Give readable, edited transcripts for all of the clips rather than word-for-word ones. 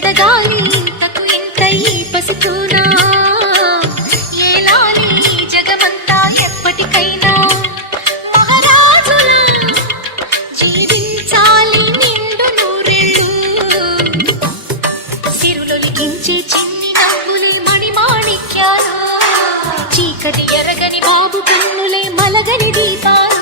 ఎదగాలి తకు ఇంతై పసుతూనా ఏలాలి జగమంతా ఎప్పటికైనా మహారాజులా జీవించాలి నిండు నూరేళ్ళు సిరులొలికించే చిన్ని నవ్వులే మణిమాణిక్యాలు చీకటి ఎరగని బాబు కన్నులే మలగని దీపాలు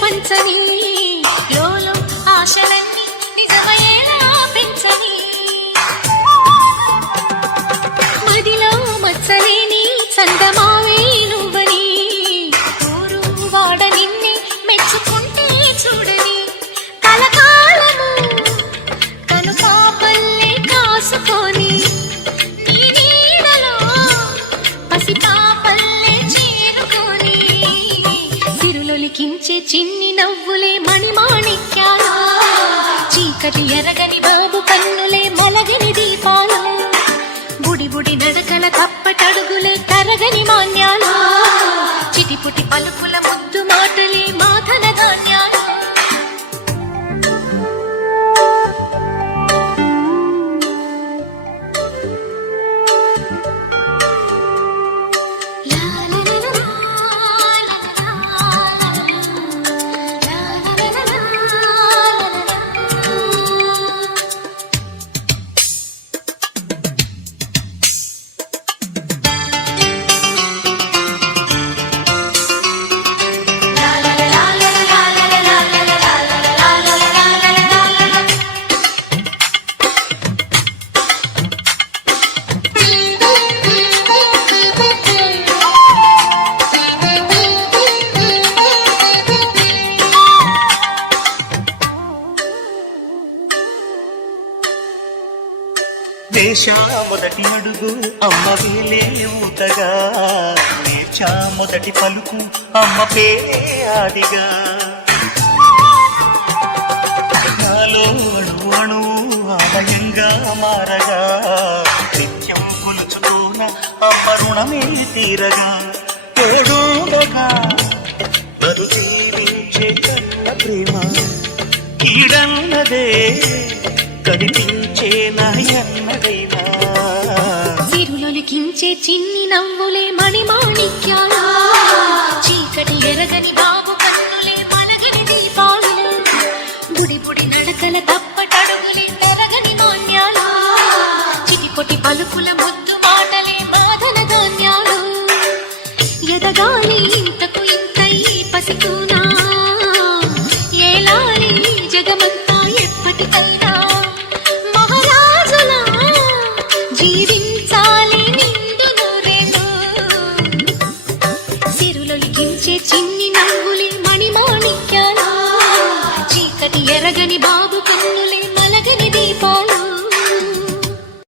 పంచని లోలో ఆశలన్నీ నిజమయ్యేలా పెంచని మదిలో మచ్చలేని చందమావే నువ్వని ఊరు వాడ నిన్నే మెచ్చుకుంటే చూడని కలకాలము కను పాపల్లే కాసుకొని నీ నీడలో పసిపాపల్లే చేరుకొని సిరులొలికించే చిన్ని నవ్వులే మణిమాణిక్యాలు చీకటి ఎరగని బాబు కన్నులే మలగిని దీపాలు బుడి బుడి నడకల తప్పటడుగులే తరగని మాన్యాలు చిటిపుటి పలుకుల ముద్దు మాటలే మాధన ధాన్యాలు వేశా మొదటి అడుగు అమ్మ వేలే ఊతగా నేర్చా మొదటి పలుకు అమ్మ పేరే ఆదిగా నాలో అణు అణు ఆమయంగా మారగా నిత్యం కొలుచుకోన అమ్మ రుణమే తీరగా తోడుగా మరు జీవించే కన్న ప్రేమ కీడన్నదే కనిపించే నాయన్నదైనా సిరులొలికించే చిన్ని నవ్వులే మణిమాణిక్యాలు చీకటి ఎరగని బాబు కన్నులే మలగని దీపాలు బుడి బుడి నడకల తప్పటడుగులే తరగని మాన్యాలు చిటిపొటి పలుకుల ముద్దు